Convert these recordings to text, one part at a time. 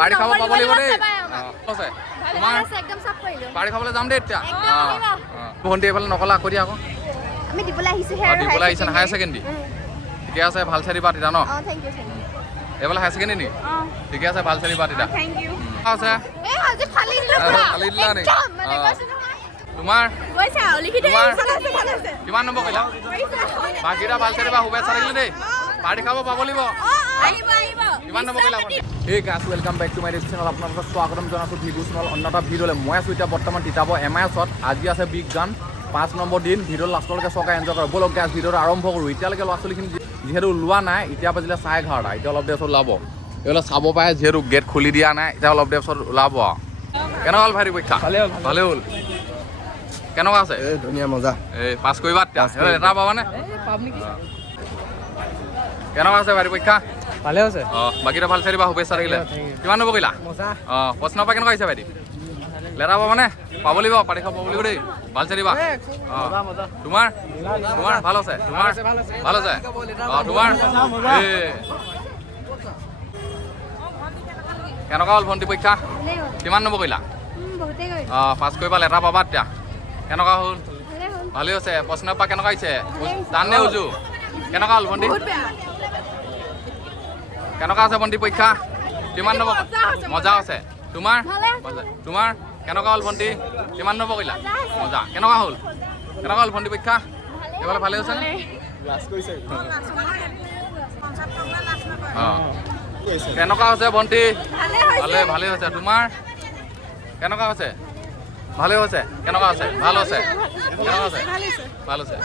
পাৰি খাব পাব লাগিব দেই পাৰি খাবলৈ যাম দেই এতিয়া ভণ্টি এইফালে নকলা আকৌ দিয়া আকৌ আমি দিবলৈ আহিছো দিবলৈ আহিছে হায়াৰ ছেকেণ্ডেৰী ঠিকে আছে ভাল চাই দিবা তেতিয়া ন এইফালে হায়াৰ ছেকেণ্ডেৰী নেকি ঠিকে আছে ভাল চাই দিবা তেতিয়া আছে ফালি দিলা নি তোমাৰ কিমান নম্বৰ কৰিলা বাকীটা ভাল চাই দিবা শুভেচ্ছা থাকিলে দেই পাৰ্টি খাব পাব লাগিব কিমান নম্বৰ কৰিলা এই গাছ welcome back to my YouTube channel আপোনালোকক স্বাগতম জনাইছোঁ ভিডিঅ' চেনেল অন্য এটা ভিডিঅ'লৈ মই আছোঁ এতিয়া বৰ্তমান তিতাবৰ MISত আজি আছে বিগ গান 5 নম্বৰ দিন ভিডিঅ' লাষ্টলৈকে চৰকাৰে এনজয় কৰে ব'লক গাছ ভিডিঅ'টো আৰম্ভ কৰোঁ এতিয়ালৈকে ল'ৰা ছোৱালীখিনি যিহেতু ওলোৱা নাই এতিয়া বাজিলে 11:30 এতিয়া অলপ দেৰি পিছত ওলাব এইবিলাক চাব পাৰে যিহেতু গেট খুলি দিয়া নাই এতিয়া অলপ দেৰি পিছত ওলাব কেনেকুৱা হ'ল ভাইটি পৰীক্ষা ভালে হ'ল কেনেকুৱা আছে ধুনীয়া মজা এই পাছ কৰিবা এটা পাবানে কেনেকুৱা আছে ভাইটি পৰীক্ষা ভালে আছে বাকীটা ভাল চাই দিবা শুভেচ্ছা থাকিলে কিমান নম্বৰ কৰিলা প্ৰশ্ন পৰা কেনেকুৱা আহিছে ভাইটি লেটা পাবানে পাব লাগিব পাৰি খাব পাব লাগিব দেই ভাল চাই দিবা তোমাৰ তোমাৰ ভাল আছে তোমাৰ ভাল আছে তোমাৰ কেনেকুৱা হ'ল ভণ্টি পৰীক্ষা কিমান নম্বৰ কৰিলা পাছ কৰিবা লেটা পাবা তেতিয়া কেনেকুৱা হ'ল ভালেই হৈছে প্ৰশ্ন পৰা কেনেকুৱা আহিছে টাননে উজু কেনেকুৱা হ'ল ভণ্টি কেনেকুৱা আছে ভণ্টি পৰীক্ষা কিমান নম্বৰ মজা আছে তোমাৰ তোমাৰ কেনেকুৱা হ'ল ভণ্টি কিমান নম্বৰ কৰিলা মজা কেনেকুৱা হ'ল ভণ্টি পৰীক্ষা এইফালে ভালে হৈছে কেনেকুৱা হৈছে ভণ্টি ভালে হৈছে তোমাৰ কেনেকুৱা হৈছে ভালে হৈছে কেনেকুৱা আছে ভাল হৈছে কেনেকুৱা আছে ভাল হৈছে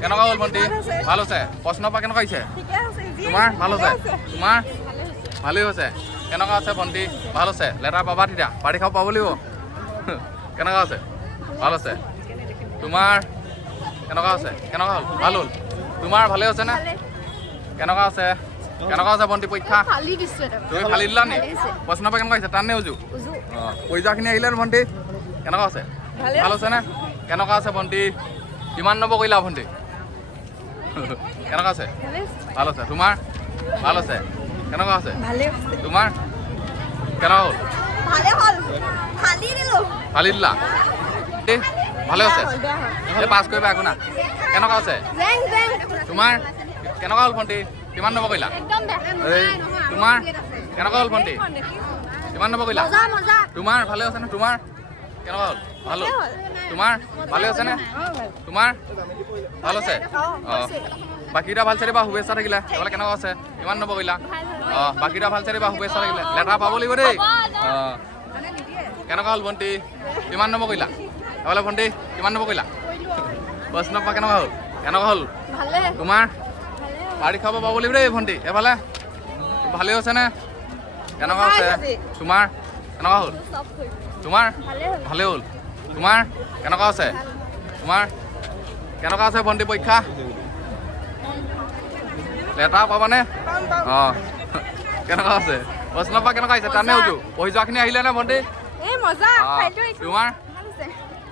কেনেকুৱা হ'ল ভণ্টি ভাল হৈছে প্ৰশ্ন পৰা কেনেকুৱা আহিছে তোমাৰ ভাল হৈছে তোমাৰ ভালেই হৈছে কেনেকুৱা আছে ভণ্টি ভাল হৈছে লেটাৰ পাবা তেতিয়া পাৰি খাব পাব লাগিব কেনেকুৱা আছে ভাল আছে তোমাৰ কেনেকুৱা আছে কেনেকুৱা হ'ল ভাল হ'ল তোমাৰ ভালে হৈছে নে কেনেকুৱা আছে ভণ্টি পৰীক্ষা তুমি ফালি দিলা নি প্ৰশ্ন পৰা কেনেকুৱা আহিছে টাননে উজু পইচাখিনি আহিলে ভণ্টি কেনেকুৱা আছে ভাল হৈছে নে কেনেকুৱা আছে ভণ্টি কিমান নম্বৰ কৰিলা ভণ্টি কেনেকুৱা আছে ভাল আছে তোমাৰ ভাল আছে কেনেকুৱা আছে তোমাৰ কেনেকুৱা হ'ল ফালি দিলা ভালে আছে এই পাছ কৰিবা একো না কেনেকুৱা আছে তোমাৰ কেনেকুৱা হ'ল ভণ্টি কিমান নম্বৰ কৰিলা তোমাৰ কেনেকুৱা হ'ল ভণ্টি কিমান নম্বৰ কৰিলা তোমাৰ ভালে আছে নে তোমাৰ কেনেকুৱা হ'ল ভাল হ'ল তোমাৰ ভালে আছে নে তোমাৰ ভাল আছে বাকীটা ভাল চাই দিবা শুভেচ্ছা থাকিলে এইফালে কেনেকুৱা আছে কিমান নম্বৰ কৰিলা বাকীটা ভাল চাই দিবা শুভেচ্ছা থাকিলে লেটাৰ পাব লাগিব দেই কেনেকুৱা হ'ল ভণ্টি কিমান নম্বৰ কৰিলা এইফালে ভণ্টি কিমান নম্বৰ কৰিলা প্ৰশ্ন পৰা কেনেকুৱা হ'ল তোমাৰ পাৰি খাব পাব লাগিব দেই ভণ্টি এইফালে ভালেই হৈছে নে কেনেকুৱা আছে তোমাৰ কেনেকুৱা হ'ল তোমাৰ ভালেই হ'ল তোমাৰ কেনেকুৱা আছে তোমাৰ কেনেকুৱা আছে ভণ্টি পৰীক্ষা লেটাৰ পাবানে কেনেকুৱা আছে প্ৰশ্ন পৰা কেনেকুৱা আহিছে টানে উজু পঢ়ি যোৱাখিনি আহিলে নে ভণ্টি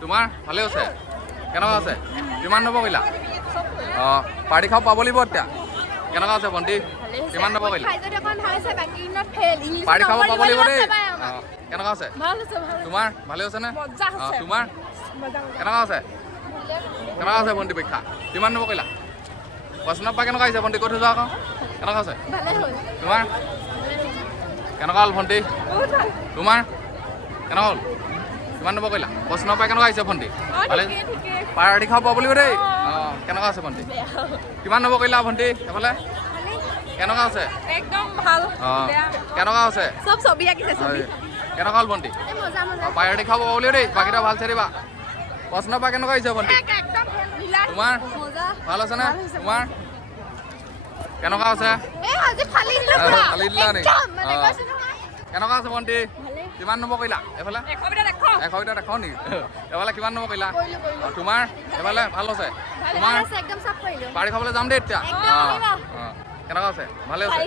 তোমাৰ ভালেই হৈছে কেনেকুৱা আছে কিমান নম্বৰ কৰিলা পাৰ্টি খাব পাব লাগিব এতিয়া কেনেকুৱা আছে ভণ্টি কিমান নম্বৰ কৰিলা পাৰ্টি খাব পাব লাগিব দেই কেনেকুৱা আছে তোমাৰ ভালে হৈছে নে তোমাৰ কেনেকুৱা আছে ভণ্টি পৰীক্ষা কিমান নম্বৰ কৰিলা প্ৰশ্ন পৰা কেনেকুৱা আহিছে ভণ্টি কৈ থৈ যোৱা আকৌ কেনেকুৱা আছে তোমাৰ কেনেকুৱা হ'ল ভণ্টি তোমাৰ কেনেকুৱা হ'ল কিমান নম্বৰ কৰিলা প্ৰশ্ন পৰা কেনেকুৱা আহিছে ভণ্টি ভালে পাৰ্টি খাব পাব লাগিব দেই কেনেকুৱা আছে ভণ্টি কিমান নম্বৰ কৰিলা ভণ্টি এইফালে কেনেকুৱা আছে কেনেকুৱা আছে কেনেকুৱা হ'ল ভণ্টি পাৰ্টি খাব পাব লাগিব দেই বাকীটা ভাল চাই দিবা প্ৰশ্ন পৰা কেনেকুৱা আহিছে ভণ্টি তোমাৰ ভাল আছে নে তোমাৰ কেনেকুৱা আছে ফালি দিলা নি কেনেকুৱা আছে ভণ্টি কিমান নম্বৰ কৰিলা এইফালে 100 ভিতৰত 100 নেকি এইফালে কিমান নম্বৰ কৰিলা তোমাৰ এইফালে ভাল আছে তোমাৰ পাৰি খাবলৈ যাম দেই এতিয়া কেনেকুৱা আছে ভালে আছে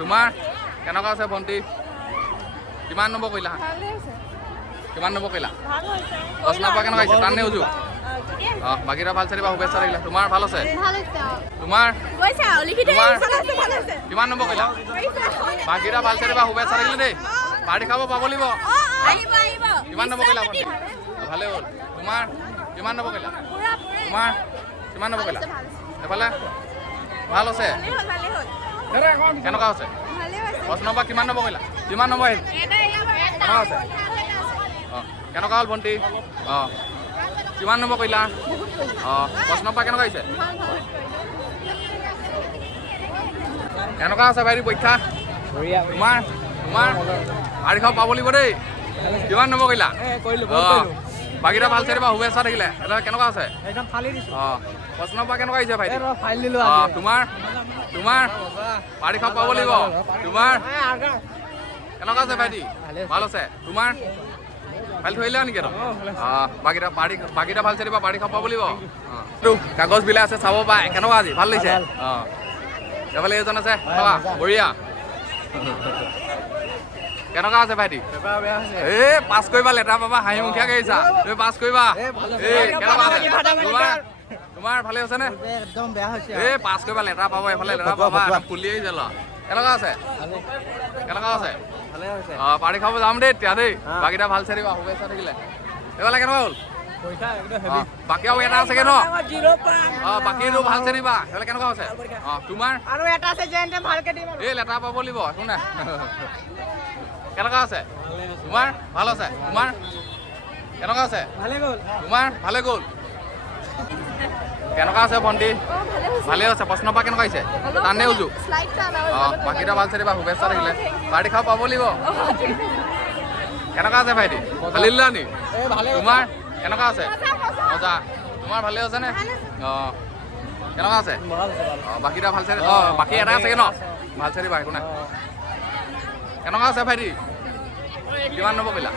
তোমাৰ কেনেকুৱা আছে ভণ্টি কিমান নম্বৰ কৰিলা প্ৰশ্ন পৰা কেনেকুৱা আহিছে টাননে উজু বাকীটা ভাল চাৰিবা শুভেচ্ছা থাকিলে তোমাৰ ভাল আছে তোমাৰ কিমান নম্বৰ কৰিলা বাকীটা ভাল চাৰিবা শুভেচ্ছা থাকিলে দেই পাৰ্টি খাব পাব লাগিব কিমান নম্বৰ কৰিলা ভালে হ'ল তোমাৰ কিমান নম্বৰ কৰিলা তোমাৰ কিমান নম্বৰ কৰিলা এইফালে ভাল আছে কেনেকুৱা আছে 5 নম্বৰ কিমান নম্বৰ কৰিলা কিমান নম্বৰ আহিল কেনেকুৱা আছে কেনেকুৱা হ'ল ভণ্টি কিমান নম্বৰ কৰিলা 5 নম্বৰ কেনেকুৱা আহিছে কেনেকুৱা আছে বাইদেউ পৰীক্ষা তোমাৰ পাৰ্টি খাব পাব লাগিব দেই কিমান নম্বৰ কৰিলা বাকীটা ভাল চাৰিবা শুভেচ্ছা থাকিলে কেনেকুৱা আছে 5 নম্বৰ কেনেকুৱা আহিছে ভাইটি তোমাৰ পাৰ্টি খাব পাব লাগিব তোমাৰ কেনেকুৱা আছে ভাইটি ভাল আছে তোমাৰ ভাল ধৰিলা নেকি বাকীটা ভাল চাৰিবা পাৰ্টি খাব পাব লাগিব কাগজ বিলাই আছে চাব পাই কেনেকুৱা আজি ভাল লাগিছে এইফালে এজন আছে বঢ়িয়া কেনেকুৱা আছে ভাইটি এই পাছ কৰিবা লেটাৰ পাবা হাঁহি মুখীয়াকে আহিছা তুমি পাছ কৰিবা কেনেকুৱা আছে তোমাৰ ভালে হৈছে নে এই পাছ কৰিবা লেটাৰ পাবা এইফালে লেটাৰ পাবা ফুলি আহি যালা কেনেকুৱা আছে কেনেকুৱা আছে পাৰ্টি খাব যাম দেই এতিয়া দেই বাকীটা ভাল চাৰিবা শুভেচ্ছা থাকিলে এইফালে কেনেকুৱা হ'ল বাকী আৰু এটা আছেগে ন বাকীটো ভাল চাৰিবা এইফালে কেনেকুৱা আছে তোমাৰ এই লেটাৰ পাব লাগিব একো নাই কেনেকুৱা আছে তোমাৰ ভাল আছে তোমাৰ কেনেকুৱা আছে তোমাৰ ভালে গ'ল কেনেকুৱা আছে ভণ্টি ভালে আছে 5 নম্বৰ কেনেকুৱা আহিছে টানে উজু বাকীটা ভাল চাৰিবা শুভেচ্ছা থাকিলে পাৰ্টি খাব পাব লাগিব কেনেকুৱা আছে ভাইটি ভালে দিলা নি তোমাৰ কেনেকুৱা আছে মজা তোমাৰ ভালে আছে নে কেনেকুৱা আছে বাকীটা ভাল চাৰি বাকী এটা আছেগে ন ভাল চাৰিবা একো নাই কেনেকুৱা আছে ভাইটি কিমান নম্বৰ কৰিলা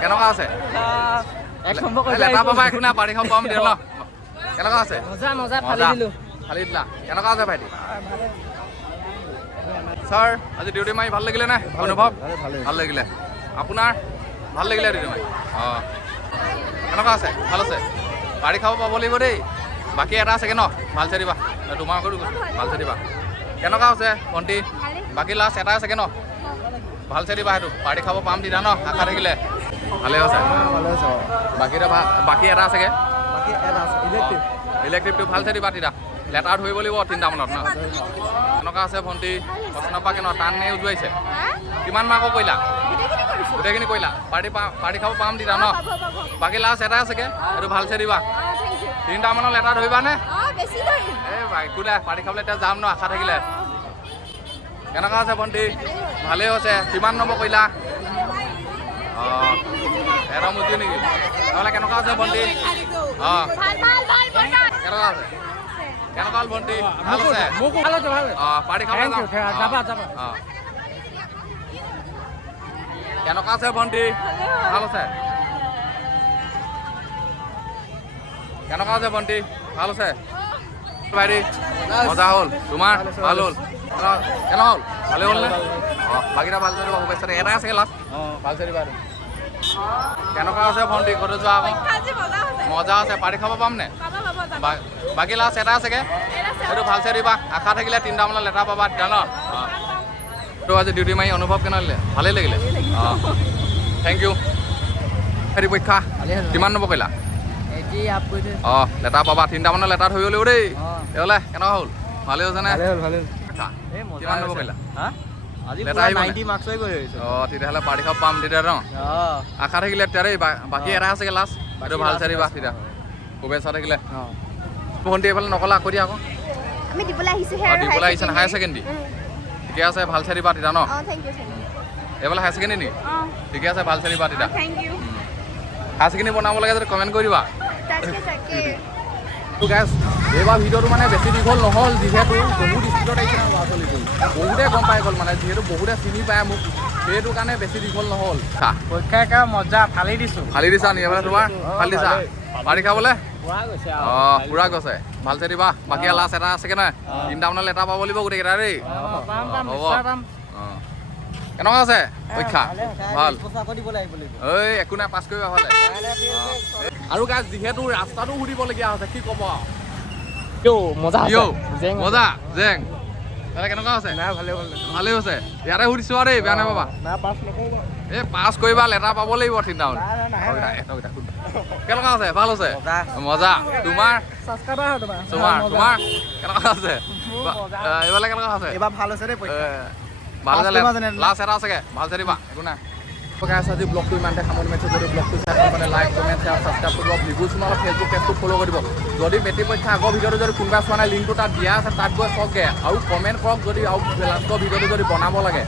কেনেকুৱা আছে লেটাৰ পাবা একো নাই পাৰ্টি খাব পাম দিয়া ন কেনেকুৱা আছে ফালি দিলা কেনেকুৱা আছে ভাইটি ছাৰ আজি ডিউটি মাৰি ভাল লাগিলে নে অনুভৱ ভাল লাগিলে আপোনাৰ ভাল লাগিলে ডিউটি মাৰি কেনেকুৱা আছে ভাল আছে পাৰ্টি খাব পাব লাগিব দেই বাকী এটা আছেগে ন ভাল চাৰিবা তোমাৰ ঘৰো ভাল চাৰিবা কেনেকুৱা আছে ভণ্টি বাকী লাষ্ট এটা আছেগে ন ভাল চাৰিবা সেইটো পাৰ্টি খাব পাম দিনা ন আশা থাকিলে ভালে আছে বাকী এটা আছেগে ইলেক্ট্ৰিকটো ভাল চাৰিবা তেতিয়া লেটাৰ ধৰিব লাগিব 3টা মানত ন কেনেকুৱা আছে ভণ্টি 5 নম্বৰ কেনেকুৱা টান নে উজুৱাইছে কিমান মাৰ্কৰ কৰিলা গোটেইখিনি কৰিলা পাৰ্টি খাব পাম দিনা ন বাকী লাষ্ট এটা আছেগে এইটো ভাল চাৰিবা 3টা মানত লেটাৰ ধৰিবা নে এই একো নাই পাৰ্টি খাবলৈ এতিয়া যাম ন আশা থাকিলে কেনেকুৱা আছে ভণ্টি ভালেই হৈছে কিমান নম্বৰ কৰিলা এটা মুজি নেকি নহ'লে কেনেকুৱা আছে ভণ্টি কেনেকুৱা আছে কেনেকুৱা হ'ল ভণ্টি ভাল আছে পাৰ্টি খাবলৈ যাম কেনেকুৱা আছে ভণ্টি ভাল আছে কেনেকুৱা আছে ভণ্টি ভাল আছে ভাইটি মজা হ'ল তোমাৰ ভাল হ'ল কেনেকুৱা হ'ল ভালে হ'ল নে বাকীটা ভাল চাৰিবা শুভেচ্ছা এটা আছেগে লাষ্ট ভাল চাৰিবা কেনেকুৱা আছে ভণ্টি ক'তো যোৱা আকৌ মজা আছে পাৰ্টি খাব পাম নে বাকী লাষ্ট এটা আছেগে এইটো ভাল চাৰিবা আশা থাকিলে 3টা মানত লেটাৰ পাবা তেতিয়া ন তো আজি ডিউটি মাৰি অনুভৱ কেনেকুৱা ভালেই লাগিলে থেংক ইউ হেৰি পৰীক্ষা কিমান নম্বৰ কৰিলা লেটাৰ পাবা 3টা মানত লেটাৰ ধৰিব লাগিব দেই তেতিয়াহ'লে কেনেকুৱা হ'ল ভালে হৈছে নে কিমান নম্বৰ কৰিলা তেতিয়াহ'লে পাৰ্টি খাব পাম তেতিয়া ন আশা থাকিলে তেতিয়া দেই বাকী এটা আছেগে লাষ্ট এইটো ভাল চাৰিবা তেতিয়া শুভেচ্ছা থাকিলে ভণ্টি এইফালে নকলা আকৌ দিয়া আকৌ দিবলৈ আহিছে নে হায়াৰ ছেকেণ্ডেৰী ঠিকে আছে ভাল চাৰিবা তেতিয়া ন এইফালে হায়াৰ ছেকেণ্ডেৰী নেকি ঠিকে আছে ভাল চাৰিবা তেতিয়া হায়াৰ ছেকেণ্ডেৰী বনাব লাগে যদি কমেণ্ট কৰি দিবা এইবাৰ ভিডিঅ'টো মানে বেছি দীঘল নহ'ল যিহেতু বহুত স্পীডত আহিছে ন ল'ৰা ছোৱালীটো বহুতে গম পাই গ'ল মানে যিহেতু বহুতে চিনি পায় মোক সেইটো কাৰণে বেছি দীঘল নহ'ল পৰীক্ষা মজা ফালি দিছা নি এবাৰ তোমাৰ ফালি দিছা পাৰ্টি খাবলৈ পুৰা গৈছে ভাল চাৰিবা বাকী লাষ্ট এটা আছেগে নাই 3টা মানত লেটাৰ পাব লাগিব গোটেইকেইটা দেই হ'ব কেনেকুৱা আছে পৰীক্ষা ভাল ঐ একো নাই পাছ কৰিব হ'লে আৰু গাইজ যিহেতু ৰাস্তাটো সুধিবলগীয়া হৈছে কি ক'ব মজা মজা জেং তাতে কেনেকুৱা আছে ভালেই হৈছে ইয়াতে সুধিছো আৰু দেই বেয়া নাই পাবা এই পাছ কৰিবা লেটাৰ পাব লাগিব চিন্তা কেনেকুৱা আছে ভাল হৈছে মজা তোমাৰ তোমাৰ কেনেকুৱা আছে এইফালে কেনেকুৱা আছে ভাল লাষ্ট এটা আছেগে ভাল চাই দিবা একো নাই আজি ব্লগটো ইমানতে সামৰি মাৰিছোঁ যদি ব্লগটো চাই মানে লাইক কমেণ্ট শ্বেয়াৰ ছাবস্ক্ৰাইব কৰিব ভিডিঅ' চোনালত ফেচবুক পেজটো ফ'ল' কৰিব যদি মেট্ৰিক পৰীক্ষা আগৰ ভিডিঅ'টো যদি কোনোবা চোৱা নাই লিংকটো তাত দিয়া আছে তাত গৈ চাওকগৈ আৰু কমেণ্ট কৰক যদি আৰু লাষ্টৰ ভিডিঅ'টো যদি বনাব লাগে